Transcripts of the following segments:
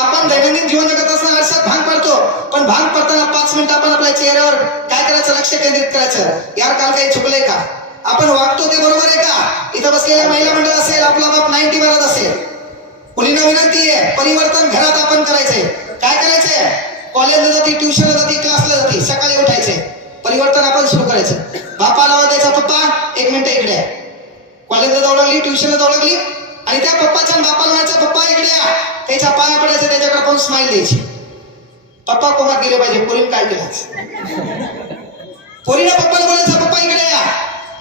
आपण दैनंदिन जीवन जगत असताना आरशात भांग पडतो, पण भांग पडताना 5 मिनिटं आपण आपल्या चेहऱ्यावर काय करायचं, लक्ष केंद्रित करायचं. यार काल काही चुकलंय का, आपण वागतो ते बरोबर आहे का. इथं बसलेल्या महिला मंडळ असेल, आपला बाप 90 मारत असेल, मुलींना विनंती आहे परिवर्तन घरात आपण करायचंय. काय करायचंय, कॉलेजला जाती, ट्युशनला जाती, क्लासला जाती, सकाळी उठायचंय, परिवर्तन आपण सुरू करायचं. बापाला आवाज द्यायचा, पप्पा 1 मिनिट इकडे आहे. कॉलेजला जाऊ लागली, ट्युशनला जाऊ लागली आणि त्या पप्पाच्या बापाला म्हणायचं, पप्पा इकडे या. त्याच्या पाया पडायचं, त्याच्याकडे पाहून स्माइल द्यायची. पप्पा कोमात गेले पाहिजे, पोरीनं काय केलं. पोरीनं पप्पाला बोलायचं, पप्पा इकडे या.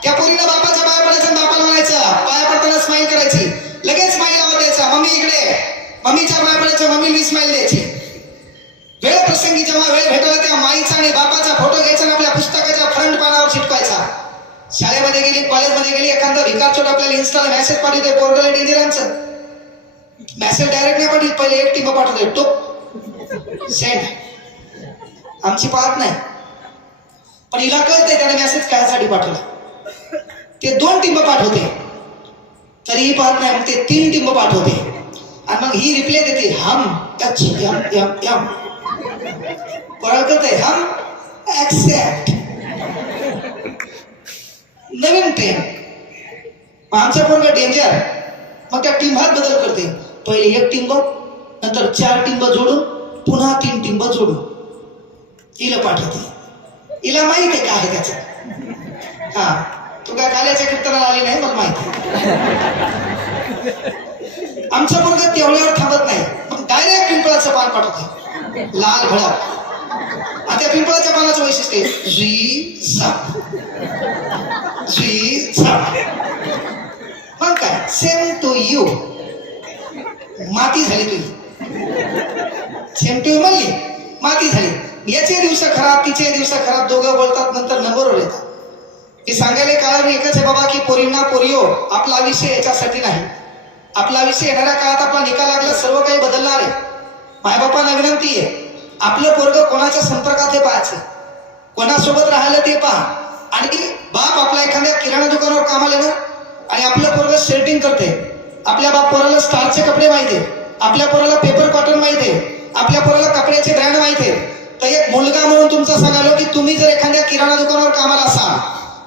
त्या पोरीनं बापाच्या पाया पडायचं, बापाला म्हणायचं, पाया पडताना स्माइल करायची, लगेच स्माइल आवाज द्यायचा, मम्मी इकडे. मम्मीच्या पाया पडायचं, मम्मीला स्माइल द्यायची. वेळ प्रसंगी जेव्हा वेळ भेटला तेव्हा माईचा आणि बापाचा फोटो घ्यायचा आणि आपल्या पुस्तकाच्या फ्रंट पानावर चिटकायचा. शाळेमध्ये गेली, कॉलेजमध्ये गेली, एखादा भिकारचोट आपल्याला इन्स्टाला मेसेज पाठवते, पोर्टल डेंजरांचं मेसेज डायरेक्ट नाही पाठवत, पहिले एक टिंब पाठवते, टोप सेंड. आमची पाहत नाही, पण हिला कळते त्याने मेसेज कायसाठी पाठवला. ते 2 टिंब पाठवते तरीही पाहत नाही, मग ते 3 टिंब पाठवते आणि मग ही रिप्लाय देते, हम कोणाला कळतंय, हम ऍक्सेप्ट. नवीन ट्रेन. आमच्या पोरगं डेंजर, मग त्या टिंबात बदल करते. पहिले 1 टिंब, नंतर 4 टिंब जोडून, पुन्हा 3 टिंब जोडून हिला पाठवते. हिला माहित आहे काय आहे त्याचं. हा, तू काय काल्याच्या कीर्तनाला आली नाही, मला माहिती. आमच्या पोरगं तेवढ्यावर थांबत नाही, मग डायरेक्ट पिंपळाचं पान पाठवते, लाल भडक. आणि त्या पिंपळाच्या पानाचं वैशिष्ट्य जी साप, जी साप. मग काय, सेम टू यू. माती झाली तुझी, सेम टू यू म्हणली, माती झाली. याचे दिवस खराब, तिचे दिवस खराब, दोघं बोलतात, नंतर नंबरवर येतात. हे सांगायला कारण एकच आहे बाबा, की पोरींना पोरियो, आपला विषय याच्यासाठी नाही. आपला विषय येणाऱ्या काळात आपला निकाल लागला, सर्व काही बदलणार आहे. मायबापांना विनंती आहे, आपलं पोरगं कोणाच्या संपर्कात हे पाहायचं, कोणासोबत राहिलं ते पहा. आणि बाप आपला एखाद्या किराणा दुकानावर कामाला ना आणि आपलं पोरगं शर्टिंग करते, आपल्या बाप पोराला स्टारचे कपडे माहिती आहे, आपल्या पोराला पेपर कॉटन माहिती आहे, आपल्या पोराला कपड्याचे ब्रँड माहिती आहे. तर एक मुलगा म्हणून तुमचं सांगालो, की तुम्ही जर एखाद्या किराणा दुकानावर कामाला असाल,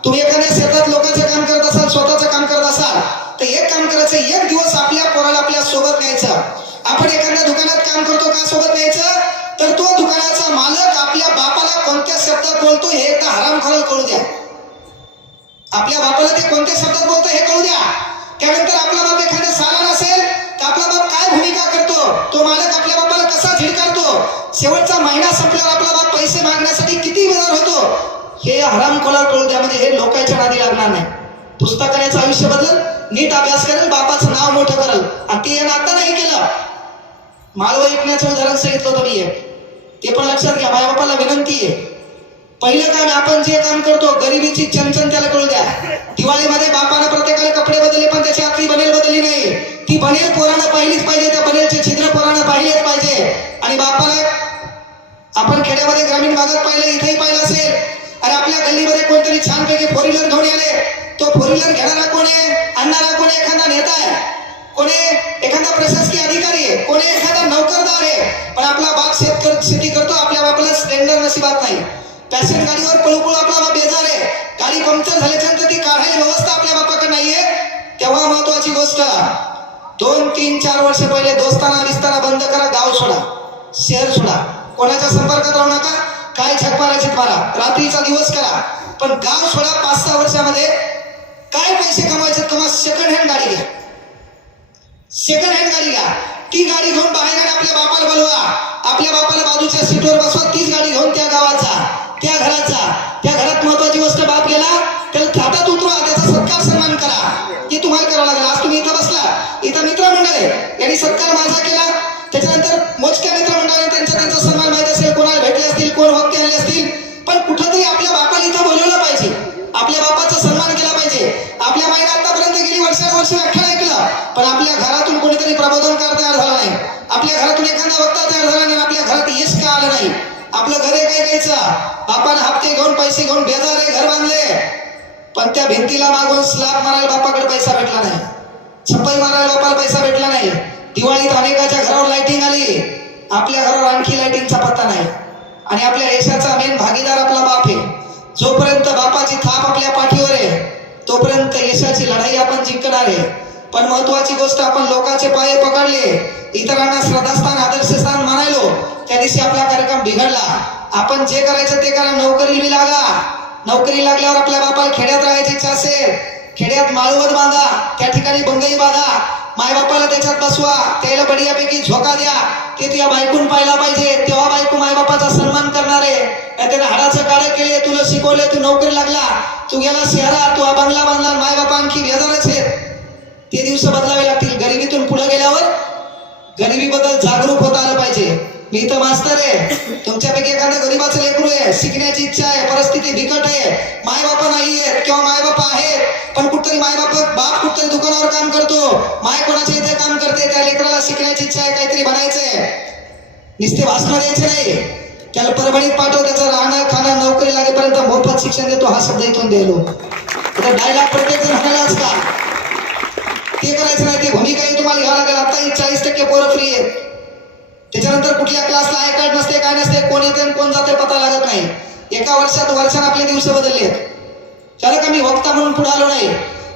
तुम्ही एखाद्या शेतात लोकांचं काम करत असाल, स्वतःचं काम करत असाल, तर एक काम करायचं, एक दिवस आपल्या पोराला आपल्या सोबत न्यायचं. आपण एखाद्या दुकानात काम करतो का सोबत न्यायचं, तर तो दुकानाचा मालक आपल्या बापाला कोणत्या शब्दात बोलतो हे एकदा हरामखोराला कळू द्या. आपल्या बापाला ते कोणत्या शब्दात बोलतो हे कळू द्या. त्यानंतर आपला बाप एखाद्या साला नसेल तर आपला बाप काय भूमिका करतो, तो मालक आपल्या बापाला कसा झिडकारतो, शेवटचा महिना संपल्यावर आपला बाप पैसे मागण्यासाठी किती बेजार होतो, हे हरामखोराला कळू द्या. म्हणजे हे लोकांच्या नादी लागणार नाही. पुस्तकाचं आयुष्य बदल, नीट अभ्यास करेल, बापाचं नाव मोठं करेल. आणि ते यानं आता नाही केलं. माळव ऐकण्याचं उदाहरण सांगितलं होतं मी एक, ते पण लक्षात घ्या. माझ्या बापाला विनंती आहे, पहिलं काम, आपण जे काम करतो गरिबीची चणचण त्याला कळू द्या. दिवाळीमध्ये बापानं प्रत्येकाला कपडे बदलले, पण त्याची आतली बनेल बदलली नाही. ती बनेल पोरानं पाहिलीच पाहिजे, त्या बनेलचे छिद्र पोरानं पाहिलेच पाहिजे. आणि बापाला आपण खेड्यामध्ये ग्रामीण भागात पाहिलं, इथेही पाहिलं असेल, आणि आपल्या गल्लीमध्ये कोणतरी छानपैकी 4 व्हीलर घेऊन आले, तो 4 व्हीलर घेणारा कोण आहे, आणणारा कोण, एखादा नेता आहे, कोणी एखादा प्रशासकीय अधिकारी आहे, कोणी एखादा नोकरदार आहे. पण आपला बाप शेती करतो, आपल्या बापाला स्प्लेंडर नशिबात नाही. पॅशन गाडीवर पळूपळू आपला बाप बेजार आहे. गाडी पंक्चर झाल्याच्यानंतर ती काढायची व्यवस्था आपल्या बापाकडे नाहीये. तेव्हा महत्वाची गोष्ट, 2, 3, 4 वर्ष पहिले दोस्ताना विस्तारा बंद करा, गाव सोडा, शहर सोडा, कोणाच्या संपर्कात राहू नका. काय छकमारायचे मारा, रात्रीचा दिवस करा, पण गाव सोडा. 5-6 वर्षामध्ये काय पैसे कमवायचे, तुम्हाला सेकंड हँड गाडी घ्या, सेकंड हँड गाडी घ्या. ती गाडी घेऊन बाहेर आणि आपल्या बापाला बोलवा, आपल्या बापाला बाजूच्या सीटवर बसवा, तीच गाडी घेऊन त्या गावाचा, त्या घराचा. त्या घरात महत्वाची गोष्ट, बाप गेला त्याला थाटात उतरवा, त्याचा सत्कार सन्मान करा. ते तुम्हाला करावं लागेल. आज तुम्ही इथं बसला, इथं मित्रमंडळ आहे, यांनी सत्कार माझा केला, त्याच्यानंतर मोजक्या मित्रमंडळाने त्यांचा सन्मान माहित असेल, कोणाला भेटले असतील, कोण वक्ते आणले असतील, पण कुठंतरी आपल्या बापाला इथं बोलवलं पाहिजे, आपल्या बापाचा सन्मान केला पाहिजे. आपल्या माईने आतापर्यंत गेली वर्षानुवर्ष व्याख्यान ऐकलं, पण आपल्या घरातून कोणीतरी प्रबोधनकार तयार झाला नाही, आपल्या घरातून एखादा वक्ता तयार झाला नाही, आपल्या घरात यश का आलं नाही. आपलं घर आहे काय घ्यायचं, बापाने हप्ते घेऊन पैसे घेऊन बेजारे घर बांधले, पण त्या भिंतीला मागून स्लॅब मारायला बापाकडे पैसा भेटला नाही, छप्पई मारायला बापाला पैसा भेटला नाही. दिवाळीत अनेकाच्या घरावर लाइटिंग आली, आपल्या घरावर आणखी लाईटिंगचा पत्ता नाही. आणि आपल्या यशाचा मेन भागीदार आपला बाप आहे. जोपर्यंत बापाची थाप आपल्या पाठीवर आहे तोपर्यंत यशाची लढाई आपण जिंकणार आहे. पण महत्वाची गोष्ट, आपण लोकांचे पाय पकडले, इतरांना श्रद्धास्थान आदर्शस्थान मानायलो, त्या दिवशी आपला कार्यक्रम बिघडला. आपण जे करायचं ते करा, नोकरीला लागा. नोकरी लागल्यावर आपल्या बापाला खेड्यात राहायची इच्छा असेल, खेड्यात माळवत बांधा, त्या ठिकाणी बंगई बांधा, मायबापाला त्याच्यात बसवा, त्याला बढियापैकी झोका द्या. ते तुझ्या बायकून पाहिला पाहिजे, तेव्हा बायको मायबापाचा सन्मान करणार आहे. त्याने हाडाचं काळं केले, तुला शिकवले, तू नोकरी लागला, तू गेला शहरात, तू बंगला बांधला, मायबापा आणखी बेजारच आहेत. ते दिवस बदलावे लागतील. गरिबीतून पुढे गेल्यावर गरिबीबद्दल जागरूक होता आलं पाहिजे. मी तर मास्तर आहे, तुमच्यापैकी एखादा गरीबाचं लेकरू आहे, शिकण्याची इच्छा आहे, परिस्थिती बिकट आहे, मायबापा नाही आहेत किंवा मायबापा आहेत, पण कुठतरी बाप कुठतरी दुकानावर काम करतो, माय कोणाच्या इथे काम करते, त्या लेकराला शिकण्याची इच्छा आहे, काहीतरी बनायचंय. नुसते भाषण द्यायचे नाही, त्याला परभणीत पाठव, त्याचं राहणं खाणं नोकरी लागेपर्यंत मोफत शिक्षण देतो. हा शब्द इथून द्यायलो. डायलॉग प्रत्येक जण म्हणालाच का ते करायचं नाही. ते भूमिकाही तुम्हाला घ्यावं लागेल. आता 40% पोरं फ्री आहेत. त्याच्यानंतर कुठल्या क्लासला आय कार्ड नसते, काय नसते, कोण येते कोण जाते पता लागत नाही. एका वर्षात आपले दिवस बदलले. त्याला का मी वक्ता म्हणून पुढे आलो नाही.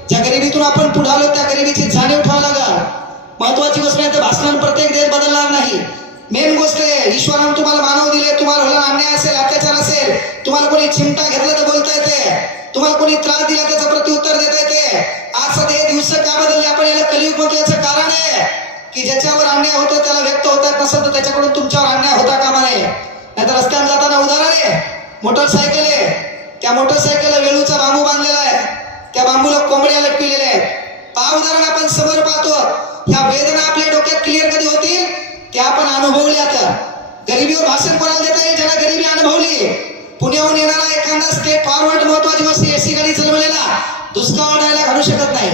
ज्या गरिबीतून आपण पुढे आलो त्या गरिबीची जाणीव ठेवावं लागेल. महत्वाची गोष्ट आहे, तर भाषण प्रत्येक देश बदलणार नाही. मेन गोष्ट आहे, ईश्वरानं तुम्हाला मानव दिले, तुम्हाला अन्याय असेल, अत्याचार असेल, तुम्हाला कोणी चिमटा घेतला तर बोलता येते, तुम्हाला कोणी त्रास दिला त्याचं प्रत्युत्तर देता येते. आज सध्या हे दिवस का बदलले आपण याला कलियुग म्हणतो. याचं कारण आहे की ज्याच्यावर अन्याय होतो त्याला व्यक्त होता येत नसेल तर त्याच्याकडून तुमच्यावर अन्याय होता कामा नये. नाहीतर रस्त्याने जाताना उदाहरण आहे, मोटरसायकल आहे, त्या मोटरसायकलला वेळूचा बांबू बांधलेला आहे, त्या बांबूला कोंबड्या लटकलेल्या आहेत. पहा उदाहरण आपण समोर पाहतो. ह्या वेदना आपल्या डोक्यात क्लिअर कधी होतील त्या आपण अनुभवल्या. तर गरिबीवर भाषण कोणाला देता येईल ज्यांना गरिबी अनुभवली. पुण्याहून येणारा एखादा स्टेट फॉरवर्ड महत्वाची गोष्ट एसी गाडी चालवलेला दुष्काळ डायला घालू शकत नाही.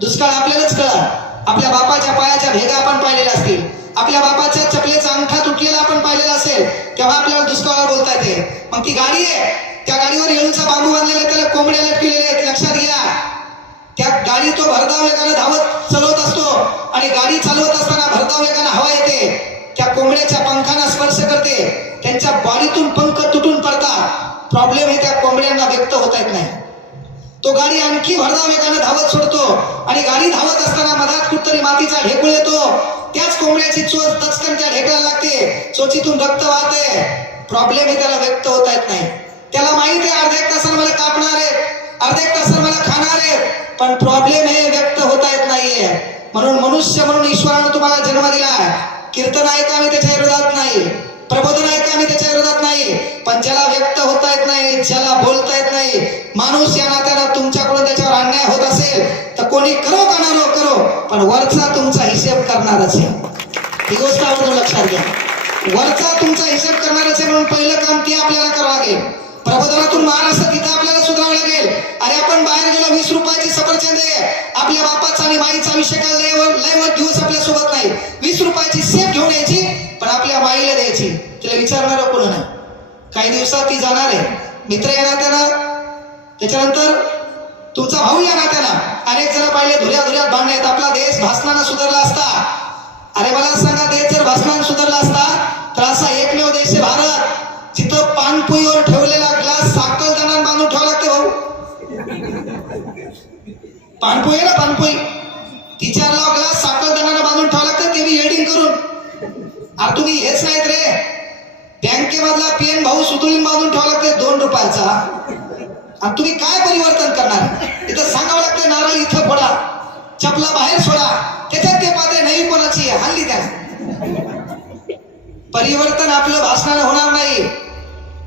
दुष्काळ आपल्यालाच कळलं. आपल्या बापाच्या पायाच्या भेगा आपण पाहिलेल्या असतील, आपल्या बापाच्या चपलेचा अंगठा तुटलेला आपण पाहिलेला असेल, तेव्हा आपल्याला दुष्काळावर बोलता येते. मग ती गाडी आहे, त्या गाडीवर येळूचा बांबू बांधलेला आहे, त्याला कोंबड्या लटकलेल्या आहेत. लक्षात घ्या, त्या गाडी तो भरधाव वेगानं धावत चालवत असतो आणि गाडी चालवत असताना भरधाव वेगानं हवा येते, त्या कोंबड्याच्या पंखांना स्पर्श करते, त्यांच्या बॉडीतून पंख तुटून पडतात. प्रॉब्लेम हे त्या कोंबड्यांना व्यक्त होता येत नाही. तो गाडी आणखी भरधाव वेगानं धावत सोडतो आणि गाडी धावत असताना मधात कुठतरी मातीचा ढेकूळ येतो, त्याच कोंबड्याची चोच दचकन त्या ढेकळाला लागते, चोचीतून रक्त वाहते. प्रॉब्लेम हे त्याला व्यक्त होता येत नाही. त्याला माहिती आहे अर्ध्या एक तासानं मला कापणार आहे, अर्ध्या एक तासानं मला खाणार आहे, पण प्रॉब्लेम हे व्यक्त होता येत नाहीये. म्हणून मनुष्य म्हणून ईश्वरानं तुम्हाला जन्म दिला. कीर्तन ऐका मी त्याच्या विरोधात नाही, प्रबोधन ऐका मी त्याच्या विरोधात नाही, पण ज्याला व्यक्त होता येत नाही, ज्याला बोलता येत नाही, माणूस या नात्यानं तुमच्याकडून त्याच्यावर अन्याय होत असेल तर कोणी करो का ना करो, पण वरचा तुमचा हिशेब करणारच आहे. ही गोष्ट आपण लक्षात घ्या. वरचा तुमचा हिशेब करणारच आहे. म्हणून पहिलं काम ते आपल्याला करावं लागेल. प्रबोधनातून महाराष्ट्र तिथं आपल्याला सुधारावं लागेल. अरे आपण बाहेर गेलो, 20 रुपयाची सफरचंद आहे, आपल्या बापाचा आणि माईचा विषय काय लय दिवस आपल्या सोबत नाही, 20 रुपयाची सेफ घेऊन यायची, पण आपल्या माईला द्यायची, तिला विचारणार कोण नाही. काही दिवसात ती जाणार आहे. मित्र या नात्यानं, त्याच्यानंतर तुमचा भाऊ या नात्यानं, अनेक जण पाहिले धुऱ्यात भांडण्यात. आपला देश भाषणानं सुधारला असता. अरे मला सांगा, देश जर भाषणानं सुधारला असता तर असा एकमेव देश आहे भारत जिथं पानपोईवर ठेवलेला ग्लास साखळदाणानं बांधून ठेवावा लागते. भाऊ पानपोई आहे ना, पानपोई, तिच्याला ग्लास साखळदाणानं बांधून ठेवावं लागतं, ते बी हेडिंग करून. अरे तुम्ही हेच नाहीत रे, बँकेमधला पेन भाऊ सुतळीन बांधून ठेवावं लागते 2 रुपयाचा. आणि तुम्ही काय परिवर्तन करणार? इथं सांगावं लागतं नारळ इथं फोडा, चपला बाहेर सोडा, त्याच्यात ते पाहते नाही कोणाची हल्ली त्याला. परिवर्तन आपलं भाषणानं होणार नाही.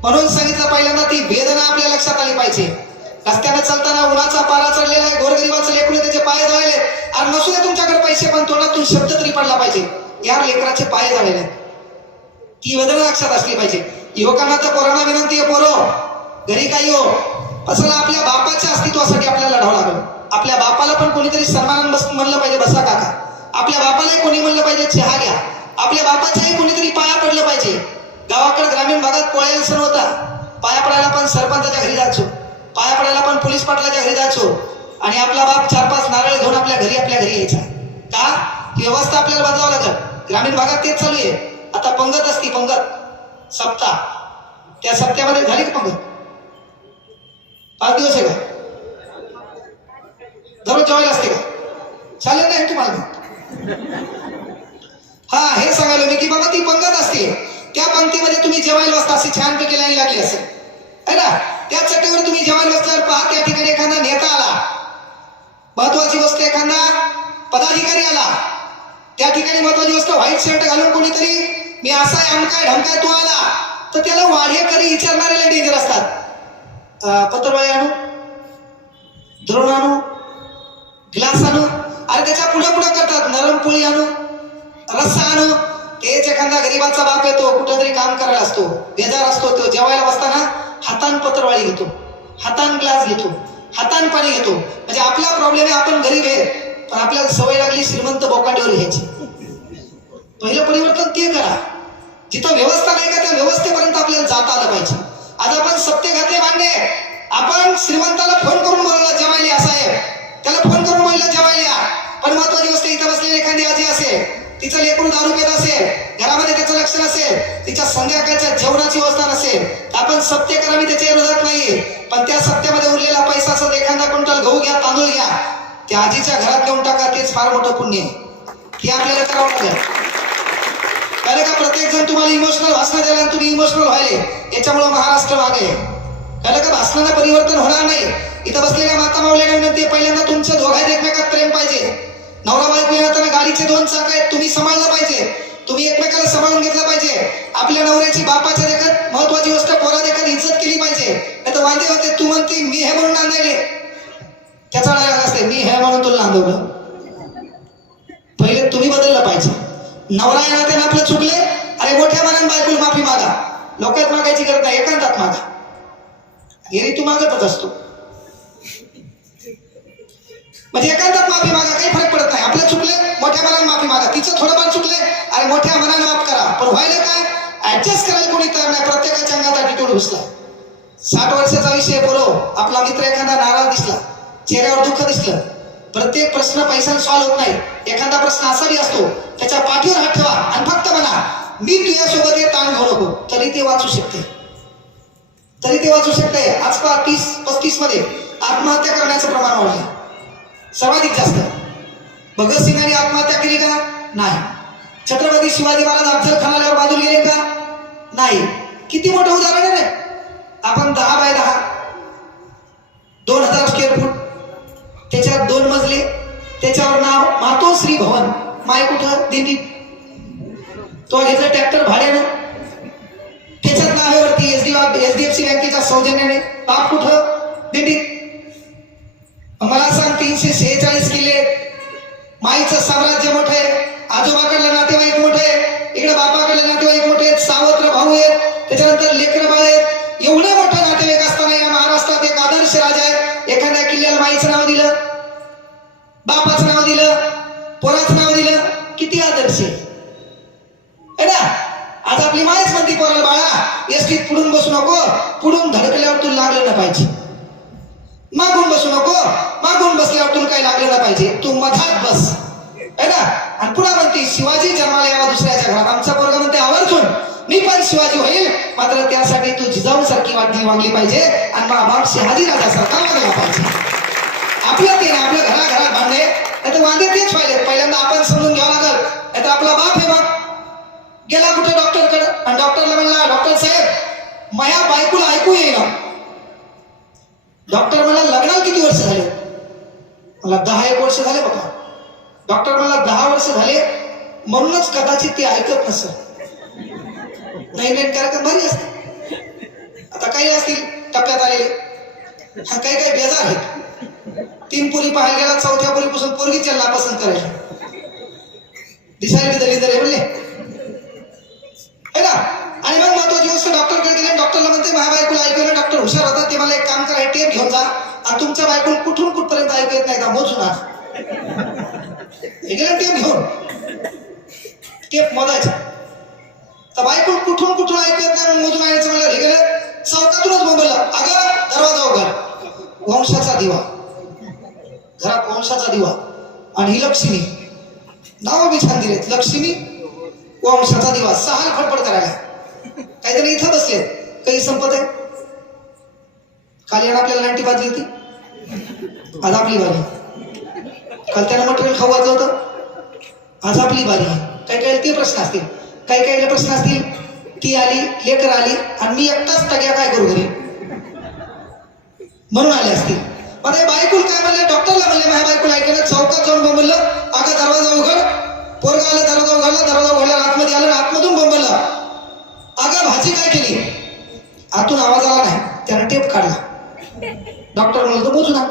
म्हणून सांगितलं पहिल्यांदा ती वेदना आपल्या लक्षात आली पाहिजे. रस्त्याने चालताना उन्हाचा पारा चढलेला आहे, गोरगरिबाचं लेकरू त्याचे पाय जळले. अरे नसू दे तुमच्याकडे पैसे, पण तोंडातून शब्द तरी पडला पाहिजे, यार लेकराचे पाय जळलेले. ती वेदना लक्षात असली पाहिजे. युवकांना तर पोरांना विनंती आहे, पोरो घरी काही हो, असं आपल्या बापाच्या अस्तित्वासाठी आपल्याला लढावं लागेल. आपल्या बापाला पण कोणीतरी सन्मानानं म्हणलं पाहिजे, बसा काका. आपल्या बापालाही कोणी म्हणलं पाहिजे, चहा घ्या. आपल्या बापाच्याही कोणीतरी पाया पडलं पाहिजे. गावाकडे ग्रामीण भागात पोळ्याला सण होता, पाया पडायला पण सरपंचाच्या घरी जायचो, पाया पडायला पण पोलीस पाटलाच्या घरी जायचो, आणि आपला बाप 4-5 नारळ घेऊन आपल्या घरी यायचा. का? ही व्यवस्था आपल्याला बदलावं लागेल. ग्रामीण भागात तेच चालू आहे. आता पंगत असती, पंगत सप्ताह, त्या सप्त्यामध्ये झाली का पंगत? 5 दिवस आहे का? दररोज जेवायला असते का? चालेल नाही तुम्हाला? हा, हे सांगायला मी की बाबा ती पंगत असते, त्या पंक्तीमध्ये तुम्ही जेवायला बसता, अशी छानपैकी लाईन लागली असेल है ना. त्या चटईवर तुम्ही जेवायला बसल्यावर पहा त्या ठिकाणी एखादा नेता आला, महत्वाची गोष्ट एखादा पदाधिकारी आला, त्या ठिकाणी महत्वाची गोष्ट व्हाईट शर्ट घालून कोणीतरी मी असा आहे अमकाय ढमकाय तू आला, तर त्याला वाढेकरी विचारणारे डेंजर असतात. पत्रवाळी आणू, द्रोण आणू, ग्लास आणू, अरे त्याच्या पुढे पुढे करतात, नरम पोळी आणू, रस्सा आणू. तेच एखादा गरीबाचा बाप येतो, कुठंतरी काम करायला असतो, बेजार असतो, तो जेवायला बसताना हातान पत्रवाळी घेतो, हातान ग्लास घेतो, हातान पाणी घेतो. म्हणजे आपला प्रॉब्लेम आहे, आपण गरीब आहे, पण आपल्याला सवय लागली श्रीमंत बोकांडीवर घ्यायची. पहिलं परिवर्तन ते करा. जिथं व्यवस्था नाही का त्या व्यवस्थेपर्यंत आपल्याला जाता आलं पाहिजे. आज आपण सत्य घातले भांडे, आपण श्रीमंताला फोन करून बोलवलं जेवायला असं आहे, त्याला फोन करून बोललं जेवायला. पण महत्वाची गोष्ट इथं बसलेली एखादी आजी असेल, तिचं लेकरू दारू पेत असेल, घरामध्ये त्याचं लक्ष नसेल, तिच्या संध्याकाळच्या जेवणाची व्यवस्था नसेल, आपण सत्य करा, मी त्याच्या विरोधात नाहीये, पण त्या सत्यामध्ये उरलेला पैसा असं एखादा क्विंटल गहू घ्या, तांदूळ घ्या, त्या आजीच्या घरात घेऊन टाका, तेच फार मोठं पुण्य आहे. हे आपल्याला करावं लागेल. कारण का प्रत्येक जण तुम्हाला इमोशनल भाषण द्यायला आणि तुम्ही इमोशनल व्हायले, याच्यामुळे महाराष्ट्र मागे आहे. कारण का भाषणाला परिवर्तन होणार नाही. इथं बसलेल्या माता माऊलींना विनंती आहे, पहिल्यांदा तुमच्या दोघांत एकमेकात प्रेम पाहिजे. नवरा बायको येताना गाडीचे 2 चाक आहेत, तुम्ही सांभाळलं पाहिजे, तुम्ही एकमेकाला सांभाळून घेतलं पाहिजे. आपल्या नवऱ्याची बापाच्या देखत महत्वाची गोष्ट पोरा देखत इज्जत केली पाहिजे. नाही तर वांदे होते, तू म्हणते मी हे म्हणून नांदायले, त्याचा डायलॉग असते मी हे म्हणून तुला नांदवलं. पहिले तुम्ही बदललं पाहिजे. नवरा येणार त्यानं आपलं चुकले, अरे मोठ्या मनाने बायकोला माफी मागा. लोकात मागायची गरज नाही, एकांतात मागा. गेली तू मागतच असतो, म्हणजे एकांतात माफी मागा, काही फरक पडत नाही. आपलं चुकले, मोठ्या मनाने माफी मागा. तिचं थोडंफार चुकले, अरे मोठ्या मनाने माफ करा. पण व्हायला काय, ऍडजस्ट करायला कोणी तयार नाही. प्रत्येकाच्या अंगात ॲटिट्यूड घुसला. 60 वर्षाचा विषय बोलो, आपला मित्र एखादा नाराज दिसला, चेहऱ्यावर दुःख दिसलं. प्रत्येक प्रश्न पैशाने सॉल्व्ह होत नाही. एखादा प्रश्न असा बी असतो, त्याच्या पाठीवर हात ठेवा आणि फक्त म्हणा मी तुझ्यासोबत हे ताण घेऊ नको, तरी ते वाचू शकते, तरी ते वाचू शकते. आजकाल 30-35 मध्ये आत्महत्या करण्याचं प्रमाण वाढलं सर्वाधिक जास्त. भगतसिंगांनी आत्महत्या केली का? नाही. छत्रपती शिवाजी महाराज अफजल खानावर बाजूला गेले का? नाही. किती मोठं उदाहरण आहे. आपण 10 बाय 10 2000 स्क्वेअर फूट, त्याच्यात 2 मजले, त्याच्यावर नाव मातोश्री भवन, माय कुठं? दिंडीत. तो घेतला ट्रॅक्टर भाड्यानं, त्याच्यात नाव आहे वरती HDFC बँकेच्या सौजन्याने, बाप कुठं? दिंडीत. मला सांग 346 किल्ले, माईचं साम्राज्य मोठं आहे, आजोबाकडलं नातेवाईक मोठे, इकडे बापाकडले नातेवाईक मोठे, सावत्र भाऊ आहेत, त्याच्यानंतर लेकरं बाळ आहेत. एवढे मोठे नातेवाईक असताना या महाराष्ट्रात एक आदर्श राजा आहे. एखाद्या किल्ल्याला माईचं नाव दिलं, बापाचं नाव दिलं, पोराचं नाव दिलं, किती आदर्श आहे ना. आज आपली मायच म्हणती पोराला, बाळा एसटीत पुढून बसू नको, पुढून धडकल्यावर तुला लागलं ना पाहिजे. मागून बसू नको, मागून बसल्यावर तुला काही लागलं ना पाहिजे, तू मधात बस है ना. आणि पुन्हा म्हणते शिवाजी जन्माला यावा दुसऱ्याच्या घरात. आमचा पोरगा म्हणते आवर्जून मी पण शिवाजी होईल, मात्र त्यासाठी तू जिजाऊ सारखी वागली पाहिजे आणि मा बाप शहाजी राजा सारखा वागला पाहिजे. आपलं ते ना, आपल्या घराघरात भांडणे, नाही तर वांदे तेच व्हायले. पहिल्यांदा आपण समजून घ्यावं लागल. नाही तर आपला बाप हे बघ गेला कुठे डॉक्टरकडे, आणि डॉक्टरला म्हणला डॉक्टर साहेब माझ्या बायकोला ऐकू येईना. डॉक्टर म्हणला लग्नाला किती वर्ष झाले? मला 10-1 वर्ष झाले बघा. डॉक्टर म्हणला 10 वर्ष झाले, म्हणूनच कदाचित ती ऐकत नसेल. नवीन कार्यक्रम भारी असते. आता काही असतील टप्प्यात आलेले, काही काही बेजार आहेत. 3 पोरी पाहायला गेला, 4थ्या पोरीपासून पोरगी त्यांना पसंत करायला, दिसायला बी दलिंदर आहे म्हणले है ना. आणि मग महत्वाची गोष्ट डॉक्टरकडे गेले, डॉक्टरला म्हणते माझ्या बायकोला ऐकू ना. डॉक्टर हुशार होता, ते मला एक काम करा, टेप घेऊन जा आणि तुमच्या बायकोला कुठून कुठपर्यंत ऐकू येत नाही का मोजून आण. हे गेलं टेप घेऊन, टेप मोजायचं. तर बायको कुठून कुठून ऐकू येत नाही मोजून आणायचं म्हणलं. हे गेलं चौकातूनच बोंबलं, अगं दरवाजा उघड, वंशाचा दिवा, घरात वंशाचा दिवा. आणि ही लक्ष्मी, नाव बी छान दिलेत, लक्ष्मी वंशाचा दिवा. 6 फडफड बसले, काही संपत आहे. काल येणं आपल्याला 90 बाजली होती, आज आपली बारी. काल त्यानं मटेरियल खाऊ वाजलं होतं, आज आपली बारी. काही काही ते प्रश्न असतील, काही काही प्रश्न असतील. ती आली, लेकर आली आणि मी एकटाच टग्या काय करू घरी म्हणून आले असतील. मग हे बायकुल काय म्हणले, डॉक्टरला म्हणले माझ्या बायकुला ऐकलं, चौकात जाऊन बोंबललं, अगं दरवाजा उघड. पोरगा आलं, दरवाजा उघडला, दरवाजा उघडला, आतमध्ये आलं, आतमधून बोंबललं, अगं भाजी काय केली. आतून आवाज आला नाही, त्यानं टेप काढला. डॉक्टर म्हणलं तो मोजू ना.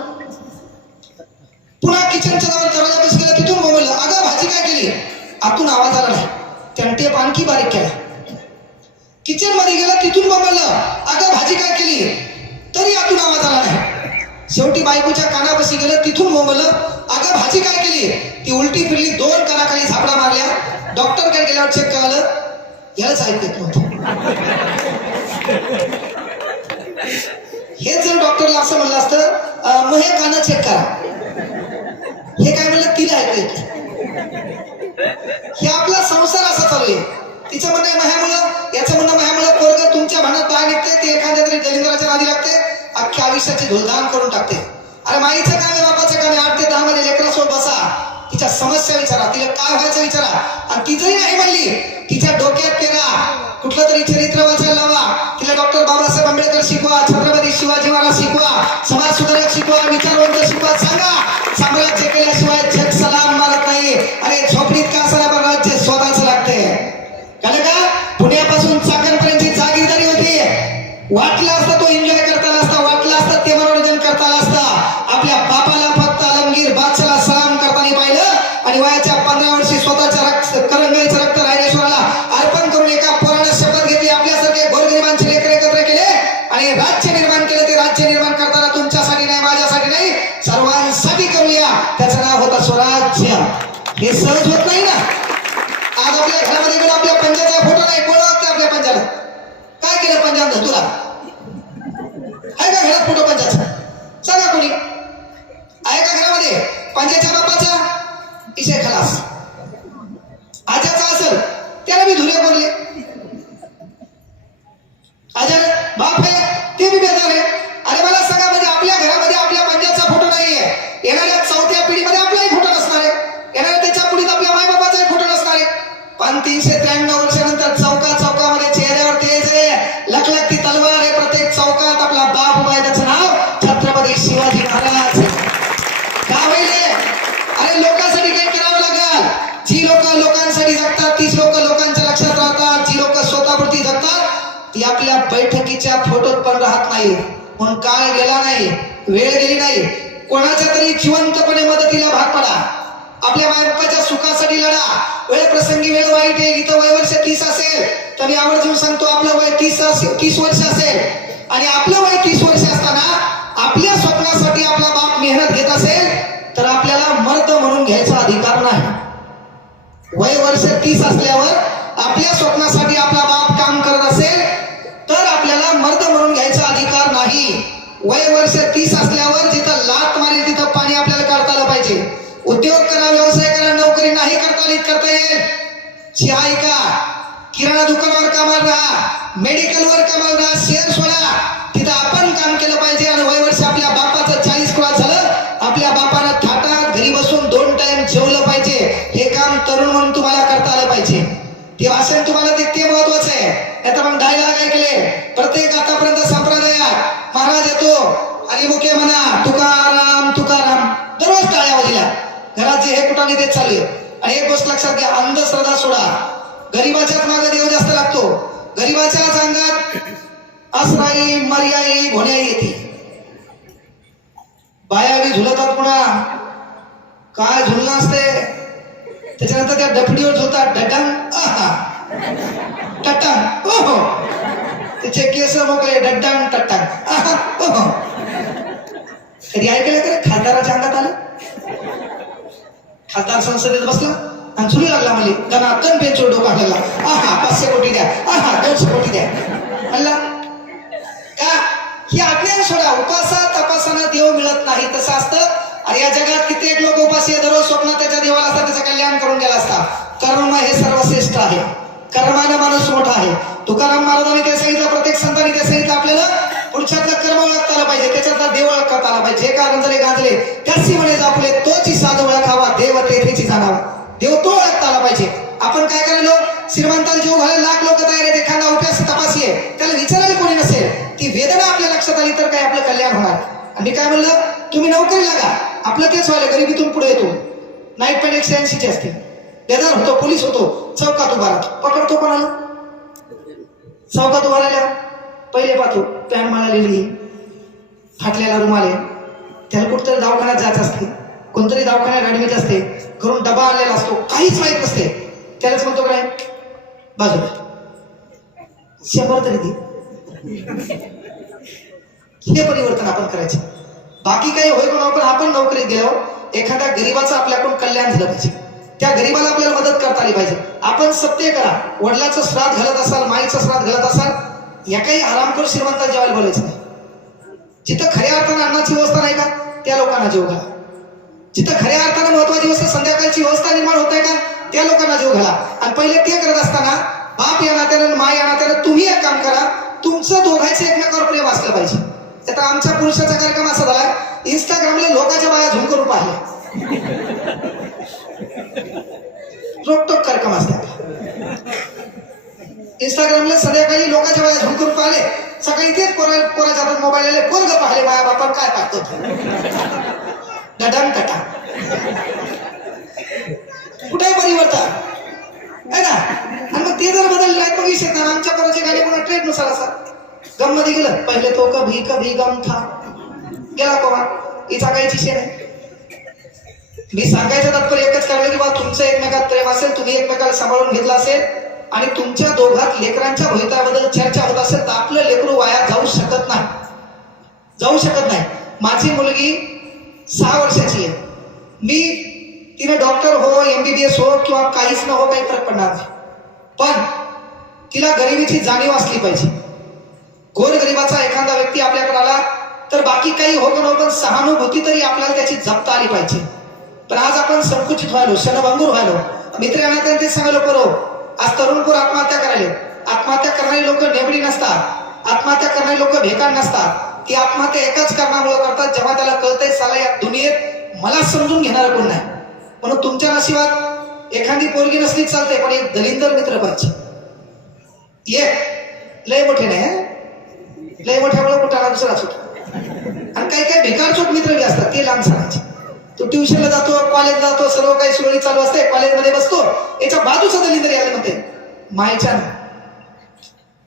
पुन्हा किचनच्या जवळ दरवाजा बस गेला, तिथून बोंबललं, अगं भाजी काय केली. आतून आवाज आला नाही, त्यानं टेप आणखी बारीक केला. किचन मध्ये गेला, तिथून बोंबललं, अगं भाजी काय केली. तरी आतून आवाज आला नाही. शेवटी बायकोच्या कानापाशी गेलं, तिथून बोंबललं, अगं भाजी काय केली. ती उलटी फिरली, 2 कानाखाली झापडा मारल्या. डॉक्टरकडे गेल्यावर चेक केलं, यालाच ऐकू येत नव्हतं. हेच जर डॉक्टरला असं म्हणलं असतं, मग हे कानं चेक करा. हे काय म्हणलं, तिला ऐकू येत. हे आपला संसार असा चालू आहे. तिचं म्हणणं आहे माझ्यामुळं, याचं म्हणणं माझ्यामुळं पोरगं तुमच्या भांडणात बाहेर निघते, ते एखाद्या तरी दलिंद्राच्या नादी लागते, अख्ख्या आयुष्याची धुलधान करून टाकते. अरे माईचं काम आहे, बापाचं काम आहे. 8 ते 10 मध्ये लेकरासोबत बसा, तिच्या समस्या विचारा, तिला काय व्हायचं विचारा. आणि ती जरी नाही म्हणली, तिच्या डोक्यात पेरा, कुठलं तरी चरित्र वाचायला लावा. तिला डॉक्टर बाबासाहेब आंबेडकर शिकवा, छत्रपती शिवाजी महाराज शिकवा, समाज सुधारक शिकवा, विचारवंत शिकवा. सांगा, साम्राज्य केल्याशिवाय जग सलाम मारत नाही. अरे झोपडीत का असणार, पण राज्य स्वतःच लागते. कारण का पुण्यापासून चाकणपर्यंतची जागीरदारी होती. वाटला असता तो एन्जॉय करता असता, वाटला असता ते मनोरंजन करता असता. आपल्या बापाला फक्त आलमगीर बादशाला सलाम करताना पाहिलं आणि वयाच्या 15 वर्षी स्वतःच्या करंगाईचं रक्त रायरेश्वराला अर्पण करून एका पोरानं शपथ घेतली. आपल्यासारखे गोरगरिबांचे लेकर एकत्र केले आणि राज्य निर्माण केले. ते राज्य निर्माण करताना तुमच्यासाठी नाही, माझ्यासाठी नाही, सर्वांसाठी करूया. त्याचं नाव होतं स्वराज्य. हे सहज होत नाही ना. आज आपल्या घरामध्ये गेलो, आपल्या पंजाचा फोटो नाही, कोण वागते आपल्या पंजाला. काय केलं पंजाबनं तुला, आहे का घरात फोटो पंजाचा. सांगा कोणी आहे का घरामध्ये. पंजाच्या बापाचा इशे खलास, आजाचा असेल त्याला मी धुरे बोलले. आजार बाप आहे ते बी बेजार आहे. अरे मला सांगा, म्हणजे आपल्या घरामध्ये आपल्या पंजाचा फोटो नाहीये, येणाऱ्या 4थ्या पिढीमध्ये आपलाही फोटो नसणार आहे, येणाऱ्या त्याच्या पिढीत आपल्या मायबापाचाही फोटो नसणार आहे. पण 393 वर्षानंतर चौकामध्ये चेहऱ्यावर तेज आहे, लखलखती तलवार आहे. प्रत्येक चौकात आपला बाप उभा आहे, त्याचं नाव छत्रपती शिवाजी महाराज. का होईल? अरे लोकांसाठी काही करावं लागेल. जी लोक लोकांसाठी जगतात, तीच लोक लोकांच्या लक्षात राहतात. जी लोक स्वतःपुरती जगतात, ती आपल्या बैठकीच्या फोटोत पण राहत नाही. म्हणून काळ गेला नाही, वेळ गेली नाही. कोणाच्या तरी जिवंतपणे मदतीला भाग पडा. आपल्या मायबापाच्या सुखासाठी लढा. वेळ प्रसंगी वेळ वाईट येईल. इथं वय वर्ष 30 असेल तर मी आवर्जून सांगतो, आपलं वय 30 वर्ष असेल आणि आपलं वय 30 वर्ष असताना आपल्या स्वप्नासाठी आपला बाप मेहनत घेत असेल तर आपल्याला मर्द म्हणून घ्यायचा अधिकार नाही. वय वर्ष 30 असल्यावर आपल्या स्वप्नासाठी आपला बाप काम करत असेल तर आपल्याला मर्द म्हणून घ्यायचा अधिकार नाही. वय वर्ष 30 असल्यावर जिथं लात मारेल तिथं पाणी आपल्याला काढता आलं पाहिजे. उद्योग करा, व्यवसाय करा, नोकरी नाही करता येईल. चहा ऐका, किराणा दुकानावर कामाला राहा, मेडिकलवर कामाला राहा, शेअर सोडा, तिथं आपण काम केलं पाहिजे. आणि वय वर्ष आपल्या बापाचं 40 क्रॉस झालं, आपल्या बापानं थाटात घरी बसून 2 टाइम जेवलं पाहिजे. हे काम तरुण म्हणून तुम्हाला करता आलं पाहिजे. ते भाषण तुम्हाला ते महत्वाचं आहे. नाहीतर मग डायलॉग काय केले, प्रत्येक आतापर्यंत संप्रदायात महाराज येतो आणि मुके म्हणा तुकाराम तुकाराम, दररोज टाळ्या वाजल्या. घरात जे हे कुठाने तेच चालू आहे. आणि एक गोष्ट लक्षात घ्या, अंधश्रद्धा सोडा. गरीबाच्याच मागे देव जास्त लागतो. गरीबाच्याच अंगात असराई मर्याई भोण्याई येते. बाया बी झुलतात, पुन्हा काय झुलणं असते. त्याच्यानंतर त्या डफडीवर झुलतात, डटंग टटंग, ओहो त्याचे केस मोकळे, डड्डंग टटंग, ओहो. कधी ऐकलं का खासदाराच्या अंगात आलं. खासदार संसदेत बसला आणि झुलू लागला, म्हणजे त्यांना कण बेंचवर डोका लागला. 500 कोटी द्या, 200 कोटी द्या. म्हणला का ही अज्ञान सोडा. उपासा तपासानं देव मिळत नाही, तसं असतं. आणि या जगात कित्येक लोक उपासी दररोज स्वप्नात त्याच्या देवाला असतात, त्याचं कल्याण करून गेला असता. कर्म हे सर्वश्रेष्ठ आहे, कर्मानं माणूस मोठा आहे. तुकाराम महाराजांनी ते सांगितलं, प्रत्येक देवाचा देव ओळखता आला पाहिजे. जे का रंजले गाजले त्याची म्हणे जापले, तोची साध ओळखावा देव तेथेची जाणावा. देव तो ओळखता आला पाहिजे. आपण काय करायलो, श्रीमंताला जीव घालायला लाख लोक तयार आहेत, एखादा उपास तपासी आहे, त्याला विचारायला कोणी नसेल, ती वेदना आपल्या लक्षात आली तर काय आपलं कल्याण होणार. आणि काय म्हणलं, तुम्ही नोकरी लागा, आपलं तेच व्हायला गरिबीतून पुढे येतो. नाईट पॅड 180 ची असते, बेदार होतो, पोलीस होतो, चौकात उभा राहतो, पकडतो कोणाला, चौकात उभा राहिला पहिले पाहतो पॅन्ट माळालेली, फाटलेला रुमाल आहे, त्याला कुठतरी दवाखान्यात जायचं असते, कोणतरी दवाखान्यात ऍडमिट असते, घरून डबा आणलेला असतो, काहीच माहित नसते, त्यालाच म्हणतो काय बाजूला 100 तरी दे. हे परिवर्तन आपण करायचे. बाकी काही होय कोण, पण आपण नोकरीत गेलो, एखाद्या गरीबाचं आपल्याकडून कल्याण झालं पाहिजे, त्या गरीबाला आपल्याला मदत करता आली पाहिजे. आपण सत्य करा, वडिलाचं श्राद्ध घालत असाल, माईचं श्राद्ध घालत असाल, या काही आरामखोर श्रीमंतात जेवायला बोलायचं नाही. जिथं खऱ्या अर्थानं अन्नाची व्यवस्था नाही का त्या लोकांना जेव घाला. जिथं खऱ्या अर्थानं महत्वाची व्यवस्था संध्याकाळची व्यवस्था निर्माण होत आहे का त्या लोकांना जेव घाला. आणि पहिले ते करत असताना बाप या नात्यानं माय या नात्यानं तुम्ही एक काम करा, तुमचं दोघांचं एकमेकावर प्रेम असलं पाहिजे. आता आमच्या पुरुषाचा कार्यक्रम असा झाला, इंस्टाग्रामला लोकांच्या बाया झूम करून पाहिल्या, रोकटोक कार्यक्रम असतात इंस्टाग्रामला, संध्याकाळी लोकांच्या बाया झूम करून पाहिले, सकाळी तेच पोराच्या हातात मोबाईल आले, पोरग पाहिले बाया बापा काय पाहतो डडन कटा. कुठे परिवर्तन आहे ना. आणि मग ते जर बदललं नाही तर विषय ना, आमच्या पोराची गाडी पुन्हा ट्रेड नुसार असा गम मध्ये गेलं, पहिले तो कभी कभी गम था, गेला कोमा, हिचा काही विषय नाही. मी सांगायचं तात्पर्य एकच काढलं की बा तुमचं एकमेकात प्रेम असेल, तुम्ही एकमेकाला सांभाळून घेतला असेल आणि तुमच्या दोघात लेकरांच्या भवितव्याबद्दल चर्चा होत असेल तर आपलं लेकरू वाया जाऊ शकत नाही, जाऊ शकत नाही. माझी मुलगी 6 वर्षाची आहे, मी तिने डॉक्टर हो, MBBS हो किंवा काहीच न हो, काही फरक पडणार नाही, पण तिला गरिबीची जाणीव असली पाहिजे. गोरगरिबाचा एखादा व्यक्ती आपल्याकडे आला तर बाकी काही हो न, पण सहानुभूती तरी आपल्याला त्याची जपता आली पाहिजे. पण आज आपण संकुचित व्हायलो, क्षणभंगूर व्हायलो. मित्र यांना तेच सांगायलो करो, आज तरुण पोर आत्महत्या करायले. आत्महत्या करणारी लोक नेबडी नसतात, आत्महत्या करणारी लोक भेकाण नसतात. ती आत्महत्या एकाच कारणामुळे करतात, जेव्हा त्याला कळतंय साला या दुनियेत मला समजून घेणारा कोण नाही. म्हणून तुमच्या नशिबात एखादी पोरगी नसली चालते, पण एक दलिंदर मित्र पाहिजे. लय मोठे नाही, लय मोठ्यामुळे कुठला दुसराच होता. आणि काही काही भिकारचोट मित्र बी असतात, ते लांब सांगायचे. तो ट्युशनला जातो, कॉलेज जातो, सर्व काही सुरळीत चालू असते, कॉलेजमध्ये बसतो, याच्या बाजूचा दलिंदर यायला म्हणते मायच्या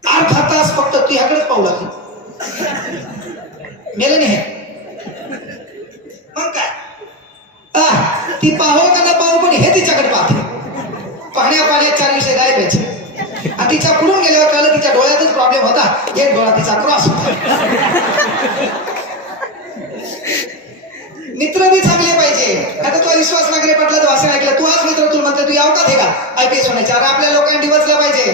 8 तास फक्त तू ह्याकडेच पाहू लागली, मेलं नाही. मग काय ती पाहो का ना पाहू, पण हे तिच्याकडे पाहते. पाण्यात 4 विषय गायब व्हायचे. आणि तिच्या पुढून गेल्यावर कळलं तिच्या डोळ्यातच प्रॉब्लेम होता, एक डोळा तिचा क्रॉस होता. मित्र बी चांगले पाहिजे. आता तुला विश्वास नागरे पटला, भाषण ऐकलं, तू आज मित्र तुला म्हणते तू याव का का IPS होण्याच्या. अरे आपल्या लोकांनी डिवचलं पाहिजे,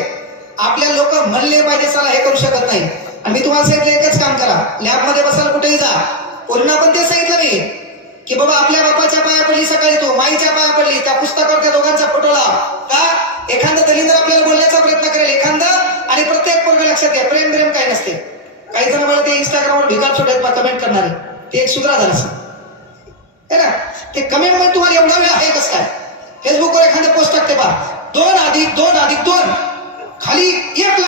आपल्या लोक म्हणले पाहिजे चला हे करू शकत नाही. आणि मी तुम्हाला सांगितलं एकच काम करा, लॅबमध्ये बसायला कुठेही जा, पूर्ण पण ते सांगितलं मी की बाबा आपल्या बापाच्या पाया पडली सकाळी, तू माईच्या पाया पडली, त्या पुस्तकावर त्या दोघांचा फोटो लाव का. एखादा दलिंदर आपल्याला बोलण्याचा प्रयत्न करेल एखादा, आणि प्रत्येक पोरगा लक्षात घ्या, प्रेम प्रेम काही नसते. काही जण मला ते इंस्टाग्रामवर भिकार छोटे कमेंट करणारे, ते एक सुधरा झालं है ना. ते कमेंट मध्ये तुम्हाला एवढा वेळ आहे कसं काय. फेसबुकवर एखादे पोस्ट टाकते पहा, 2+2+2 खाली 1